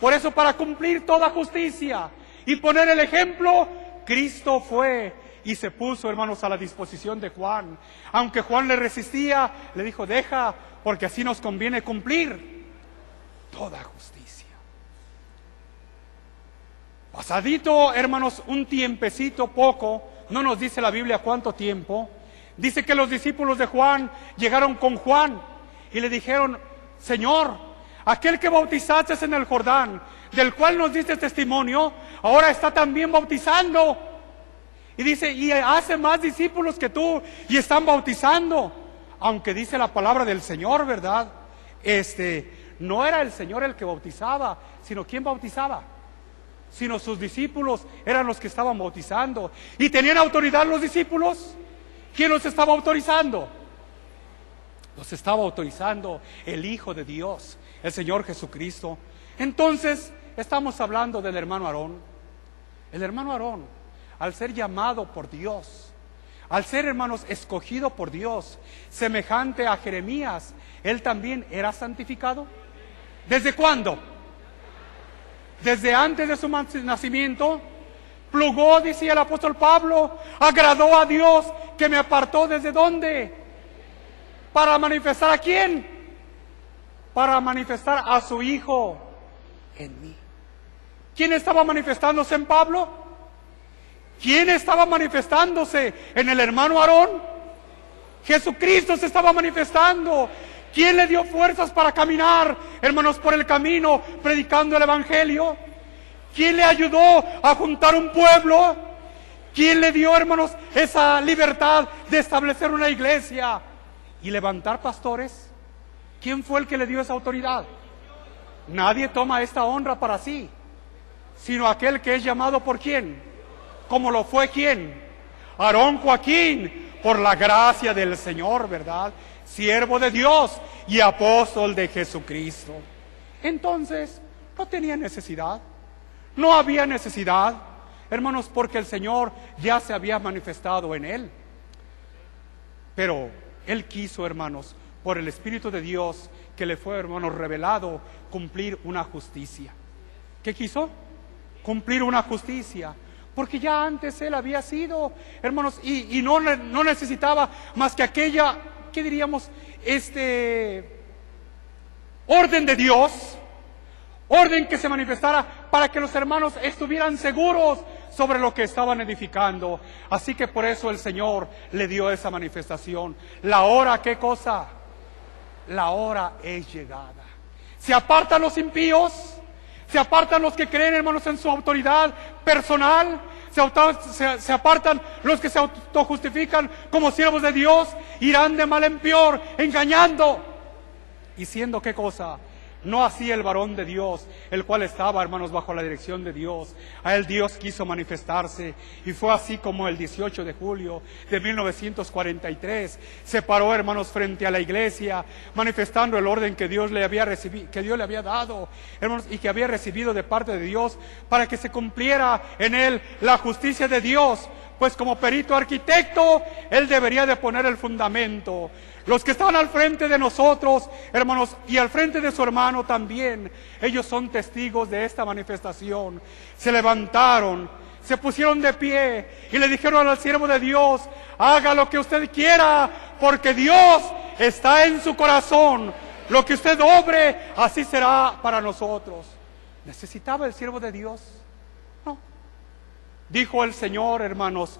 Por eso, para cumplir toda justicia y poner el ejemplo, Cristo fue y se puso, hermanos, a la disposición de Juan. Aunque Juan le resistía, le dijo: deja, porque así nos conviene cumplir toda justicia. Pasadito, hermanos, un tiempecito poco, no nos dice la Biblia cuánto tiempo, dice que los discípulos de Juan llegaron con Juan y le dijeron: Señor, aquel que bautizaste en el Jordán, del cual nos diste testimonio, ahora está también bautizando. Y dice, y hace más discípulos que tú, y están bautizando. Aunque dice la palabra del Señor, ¿verdad? No era el Señor el que bautizaba, sino ¿quién bautizaba? Sino sus discípulos eran los que estaban bautizando. ¿Y tenían autoridad los discípulos? ¿Quién los estaba autorizando? Los estaba autorizando el Hijo de Dios, el Señor Jesucristo. Entonces, estamos hablando del hermano Aarón. El hermano Aarón, al ser llamado por Dios, al ser, hermanos, escogido por Dios, semejante a Jeremías, él también era santificado. ¿Desde cuándo? ¿Desde antes de su nacimiento? plugó, decía el apóstol Pablo, agradó a Dios que me apartó ¿desde dónde? ¿Para manifestar a quién? Para manifestar a su Hijo en mí. ¿Quién estaba manifestándose en Pablo? ¿Quién estaba manifestándose en el hermano Aarón? Jesucristo se estaba manifestando. ¿Quién le dio fuerzas para caminar, hermanos, por el camino, predicando el Evangelio? ¿Quién le ayudó a juntar un pueblo? ¿Quién le dio, hermanos, esa libertad de establecer una iglesia y levantar pastores? ¿Quién fue el que le dio esa autoridad? Nadie toma esta honra para sí, sino aquel que es llamado por quién, como lo fue quién, Aarón Joaquín, por la gracia del Señor, ¿verdad? Siervo de Dios y apóstol de Jesucristo. Entonces, no tenía necesidad, no había necesidad, hermanos, porque el Señor ya se había manifestado en él. Pero él quiso, hermanos, por el Espíritu de Dios que le fue, hermanos, revelado, cumplir una justicia. ¿Qué quiso? Cumplir una justicia. Porque ya antes él había sido, hermanos, y no necesitaba más que aquella, ¿qué diríamos? Orden de Dios, orden que se manifestara para que los hermanos estuvieran seguros sobre lo que estaban edificando. Así que por eso el Señor le dio esa manifestación. La hora, ¿qué cosa? La hora es llegada. Se apartan los impíos, se apartan los que creen, hermanos, en su autoridad personal, se apartan los que se autojustifican como siervos de Dios, irán de mal en peor, engañando. Y siendo, ¿qué cosa? No así el varón de Dios, el cual estaba, hermanos, bajo la dirección de Dios. A él Dios quiso manifestarse, y fue así como el 18 de julio de 1943 se paró, hermanos, frente a la iglesia, manifestando el orden que Dios le había recibido, que Dios le había dado, hermanos, y que había recibido de parte de Dios, para que se cumpliera en él la justicia de Dios. Pues como perito arquitecto, él debería de poner el fundamento. Los que estaban al frente de nosotros, hermanos, y al frente de su hermano también, ellos son testigos de esta manifestación. Se levantaron, se pusieron de pie y le dijeron al siervo de Dios: haga lo que usted quiera, porque Dios está en su corazón. Lo que usted obre, así será para nosotros. ¿Necesitaba el siervo de Dios? No. Dijo el Señor, hermanos,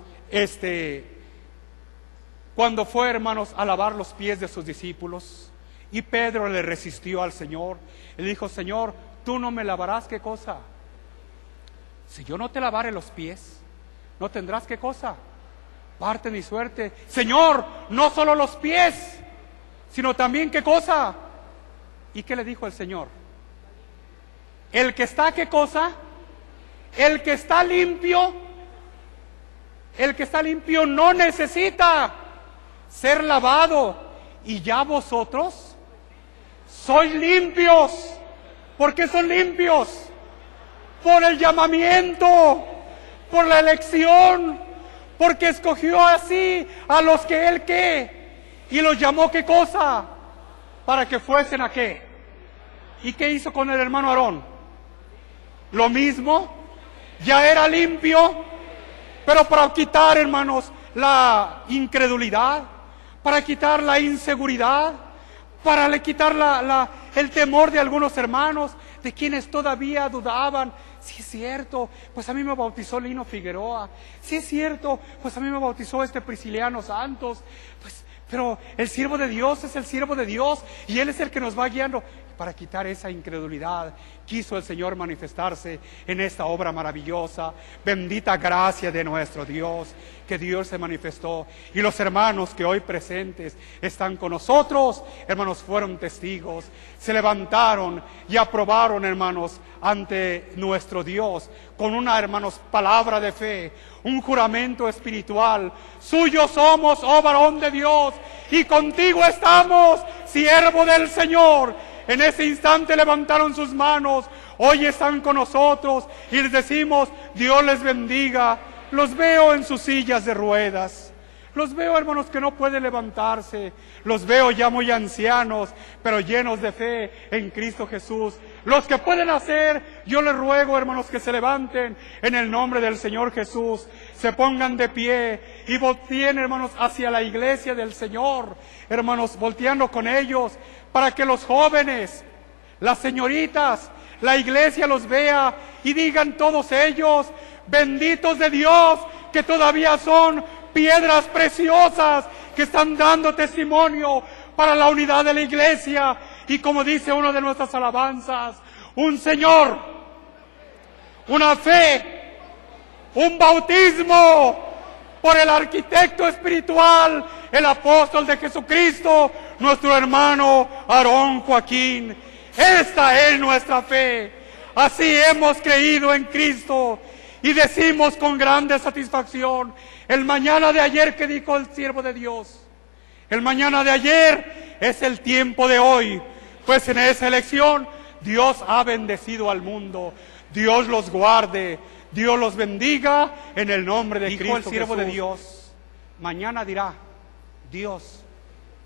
cuando fue, hermanos, a lavar los pies de sus discípulos, y Pedro le resistió al Señor, le dijo: Señor, tú no me lavarás, ¿qué cosa? Si yo no te lavare los pies, no tendrás, ¿qué cosa? Parte ni suerte. Señor, no solo los pies, sino también, ¿qué cosa? ¿Y qué le dijo el Señor? El que está, ¿qué cosa? El que está limpio no necesita ser lavado, y ya vosotros sois limpios. ¿Por qué son limpios? Por el llamamiento, por la elección, porque escogió así a los que él ¿qué? Y los llamó, ¿qué cosa? Para que fuesen a ¿qué? ¿Y qué hizo con el hermano Aarón? Lo mismo, ya era limpio, pero para quitar, hermanos, la incredulidad, para quitar la inseguridad, para quitar el temor de algunos hermanos, de quienes todavía dudaban. Sí es cierto, pues a mí me bautizó Lino Figueroa. Sí es cierto, pues a mí me bautizó Prisciliano Santos. Pues, pero el siervo de Dios es el siervo de Dios, y Él es el que nos va guiando. Para quitar esa incredulidad, quiso el Señor manifestarse en esta obra maravillosa. Bendita gracia de nuestro Dios, que Dios se manifestó. Y los hermanos que hoy presentes están con nosotros, hermanos, fueron testigos. Se levantaron y aprobaron, hermanos, ante nuestro Dios, con una, hermanos, palabra de fe, un juramento espiritual. Suyo somos, oh varón de Dios, y contigo estamos, siervo del Señor. En ese instante levantaron sus manos. Hoy están con nosotros y les decimos: Dios les bendiga. Los veo en sus sillas de ruedas, Los veo, hermanos, que no pueden levantarse. Los veo ya muy ancianos, pero llenos de fe en Cristo Jesús. Los que pueden hacer, yo les ruego, hermanos, que se levanten en el nombre del Señor Jesús. Se pongan de pie y volteen, hermanos, hacia la iglesia del Señor. Hermanos, volteando con ellos para que los jóvenes, las señoritas, la iglesia los vea y digan todos ellos: benditos de Dios, que todavía son piedras preciosas que están dando testimonio para la unidad de la iglesia. Y como dice una de nuestras alabanzas, un Señor, una fe, un bautismo por el arquitecto espiritual, el apóstol de Jesucristo, nuestro hermano Aarón Joaquín. Esta es nuestra fe. Así hemos creído en Cristo y decimos con grande satisfacción: el mañana de ayer que dijo el siervo de Dios, el mañana de ayer es el tiempo de hoy, pues en esa elección Dios ha bendecido al mundo. Dios los guarde, Dios los bendiga en el nombre de Cristo. Dijo el siervo de Dios: mañana dirá Dios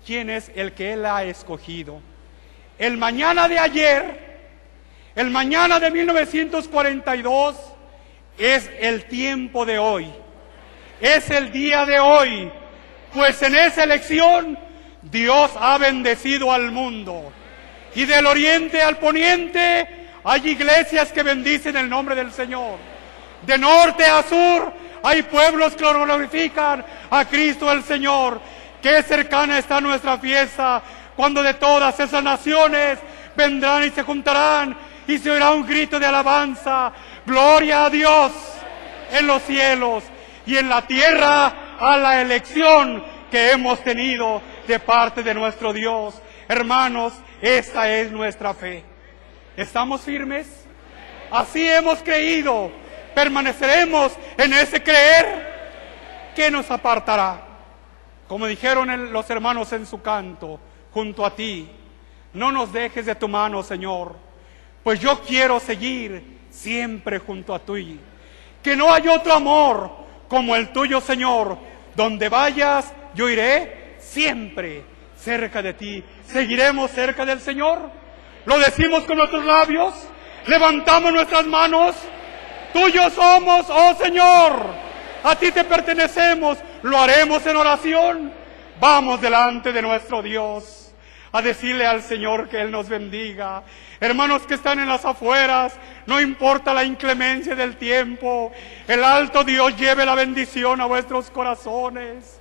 quién es el que Él ha escogido. El mañana de ayer, el mañana de 1942, es el tiempo de hoy. Es el día de hoy, pues en esa elección Dios ha bendecido al mundo. Y del oriente al poniente hay iglesias que bendicen el nombre del Señor. De norte a sur hay pueblos que glorifican a Cristo el Señor. Qué cercana está nuestra fiesta, cuando de todas esas naciones vendrán y se juntarán y se oirá un grito de alabanza: gloria a Dios en los cielos y en la tierra a la elección que hemos tenido de parte de nuestro Dios. Hermanos, esta es nuestra fe. ¿Estamos firmes? Así hemos creído. ¿Permaneceremos en ese creer? ¿Qué nos apartará? Como dijeron los hermanos en su canto: junto a ti, no nos dejes de tu mano, Señor, pues yo quiero seguir siempre junto a ti. Que no hay otro amor como el tuyo, Señor. Donde vayas, yo iré siempre cerca de ti. ¿Seguiremos cerca del Señor? ¿Lo decimos con nuestros labios? ¿Levantamos nuestras manos? Tuyos somos, oh Señor. A ti te pertenecemos. ¿Lo haremos en oración? Vamos delante de nuestro Dios a decirle al Señor que Él nos bendiga. Hermanos que están en las afueras, no importa la inclemencia del tiempo, el alto Dios lleve la bendición a vuestros corazones.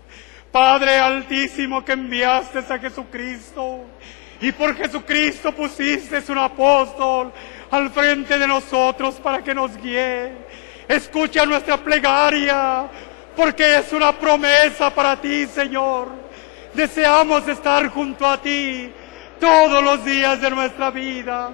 Padre altísimo, que enviaste a Jesucristo, y por Jesucristo pusiste un apóstol al frente de nosotros para que nos guíe. Escucha nuestra plegaria, porque es una promesa para ti, Señor. Deseamos estar junto a ti todos los días de nuestra vida.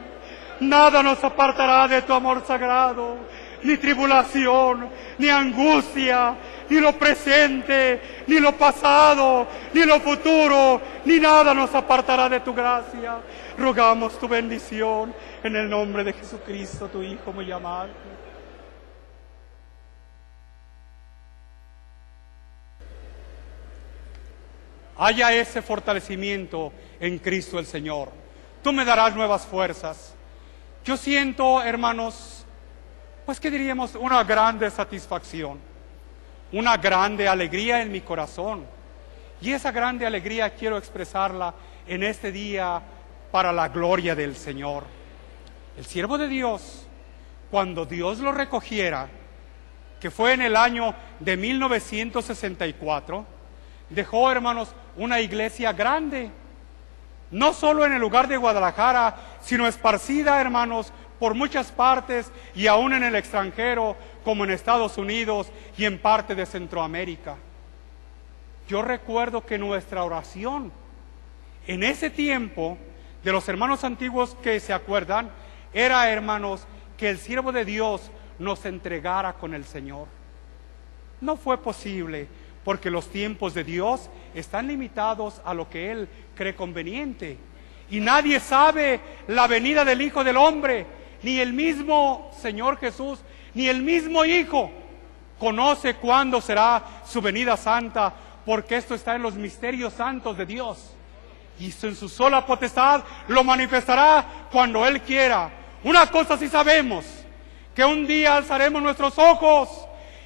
Nada nos apartará de tu amor sagrado, ni tribulación, ni angustia, ni lo presente, ni lo pasado, ni lo futuro, ni nada nos apartará de tu gracia. Rogamos tu bendición en el nombre de Jesucristo, tu Hijo muy amado. Haya ese fortalecimiento en Cristo el Señor. Tú me darás nuevas fuerzas. Yo siento, hermanos, pues ¿qué diríamos? Una grande satisfacción, una grande alegría en mi corazón. Y esa grande alegría quiero expresarla en este día para la gloria del Señor. El siervo de Dios, cuando Dios lo recogiera, que fue en el año de 1964, dejó, hermanos, una iglesia grande, no solo en el lugar de Guadalajara, sino esparcida, hermanos, por muchas partes y aún en el extranjero, como en Estados Unidos y en parte de Centroamérica. Yo recuerdo que nuestra oración en ese tiempo, de los hermanos antiguos que se acuerdan, era, hermanos, que el siervo de Dios nos entregara con el Señor. No fue posible, porque los tiempos de Dios están limitados a lo que Él cree conveniente. Y nadie sabe la venida del Hijo del Hombre, ni el mismo Señor Jesús, ni el mismo Hijo conoce cuándo será su venida santa, porque esto está en los misterios santos de Dios. Y en su sola potestad lo manifestará cuando Él quiera. Una cosa sí sabemos, que un día alzaremos nuestros ojos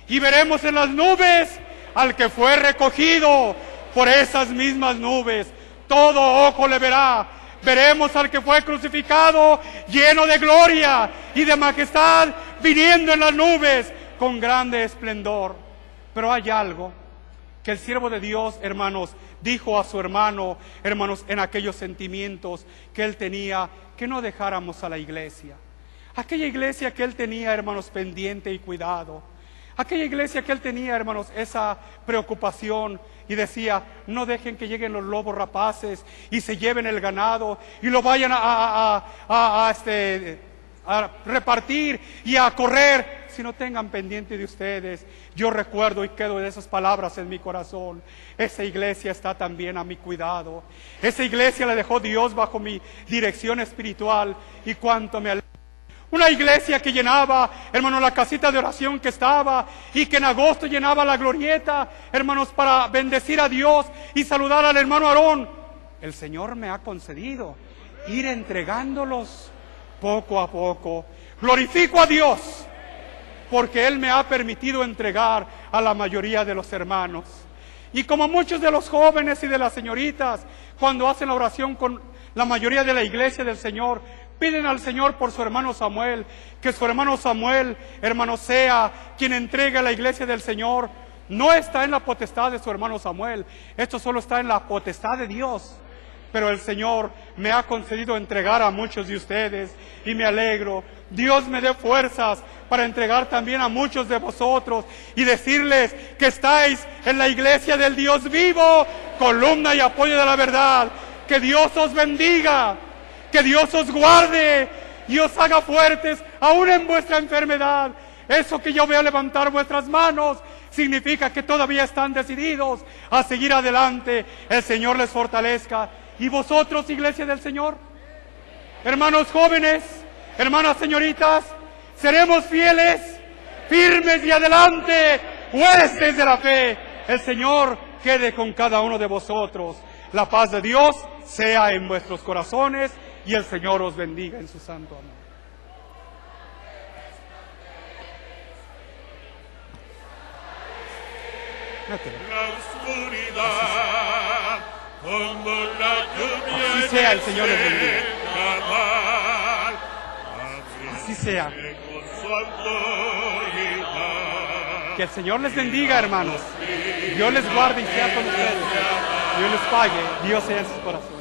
y veremos en las nubes al que fue recogido por esas mismas nubes. Todo ojo le verá. Veremos al que fue crucificado lleno de gloria y de majestad, viniendo en las nubes con grande esplendor. Pero hay algo que el siervo de Dios, hermanos, dijo a su hermano, hermanos, en aquellos sentimientos que él tenía, que no dejáramos a la iglesia. Aquella iglesia que él tenía, hermanos, pendiente y cuidado. Aquella iglesia que él tenía, hermanos, esa preocupación, y decía, no dejen que lleguen los lobos rapaces y se lleven el ganado y lo vayan a repartir y a correr, si no tengan pendiente de ustedes. Yo recuerdo y quedo de esas palabras en mi corazón. Esa iglesia está también a mi cuidado. Esa iglesia la dejó Dios bajo mi dirección espiritual, y cuánto me alegra. Una iglesia que llenaba, hermanos, la casita de oración que estaba, y que en agosto llenaba la glorieta, hermanos, para bendecir a Dios y saludar al hermano Aarón. El Señor me ha concedido ir entregándolos poco a poco. Glorifico a Dios, porque Él me ha permitido entregar a la mayoría de los hermanos. Y como muchos de los jóvenes y de las señoritas, cuando hacen la oración con la mayoría de la iglesia del Señor, piden al Señor por su hermano Samuel, que su hermano Samuel, hermano, sea quien entregue a la iglesia del Señor. No está en la potestad de su hermano Samuel, esto solo está en la potestad de Dios. Pero el Señor me ha concedido entregar a muchos de ustedes, y me alegro. Dios me dé fuerzas para entregar también a muchos de vosotros y decirles que estáis en la iglesia del Dios vivo, columna y apoyo de la verdad. Que Dios os bendiga, que Dios os guarde y os haga fuertes aún en vuestra enfermedad. Eso que yo veo levantar vuestras manos significa que todavía están decididos a seguir adelante. El Señor les fortalezca. ¿Y vosotros, iglesia del Señor? Hermanos jóvenes, hermanas señoritas, seremos fieles, firmes y adelante, huestes de la fe. El Señor quede con cada uno de vosotros. La paz de Dios sea en vuestros corazones, y el Señor os bendiga en su santo amor. La oscuridad, como la lluvia. Así sea, el Señor les bendiga. Así sea. Que el Señor les bendiga, hermanos. Dios les guarde y sea con ustedes. Dios les pague, Dios sea en sus corazones.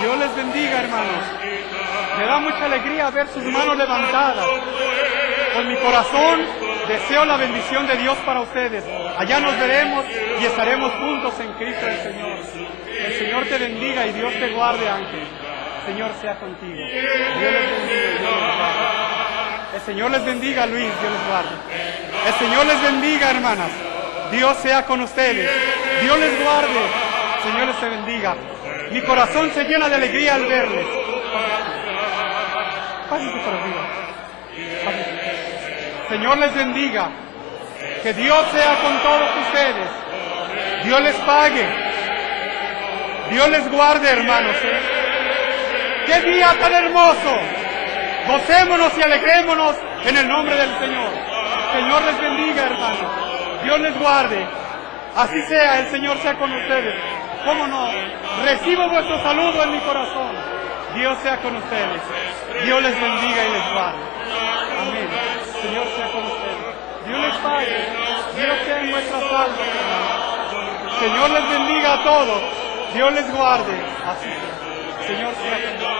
Dios les bendiga, hermanos. Me da mucha alegría ver sus manos levantadas. Con mi corazón deseo la bendición de Dios para ustedes. Allá nos veremos y estaremos juntos en Cristo el Señor. El Señor te bendiga y Dios te guarde, ángel. El Señor sea contigo. Dios les bendiga y Dios les guarde. El Señor les bendiga, Luis, Dios les guarde. El Señor les bendiga, hermanas. Dios sea con ustedes. Dios les guarde. El Señor les bendiga. Mi corazón se llena de alegría al verles. Pásense por arriba. Pásense. Señor les bendiga. Que Dios sea con todos ustedes. Dios les pague. Dios les guarde, hermanos. ¡Qué día tan hermoso! Gocémonos y alegrémonos en el nombre del Señor. Señor les bendiga, hermanos. Dios les guarde. Así sea, el Señor sea con ustedes. ¿Cómo no? Recibo vuestro saludo en mi corazón. Dios sea con ustedes. Dios les bendiga y les guarde. Amén. Señor sea con ustedes. Dios les pague. Dios sea en vuestras almas. Señor les bendiga a todos. Dios les guarde. Así sea. Señor sea con ustedes.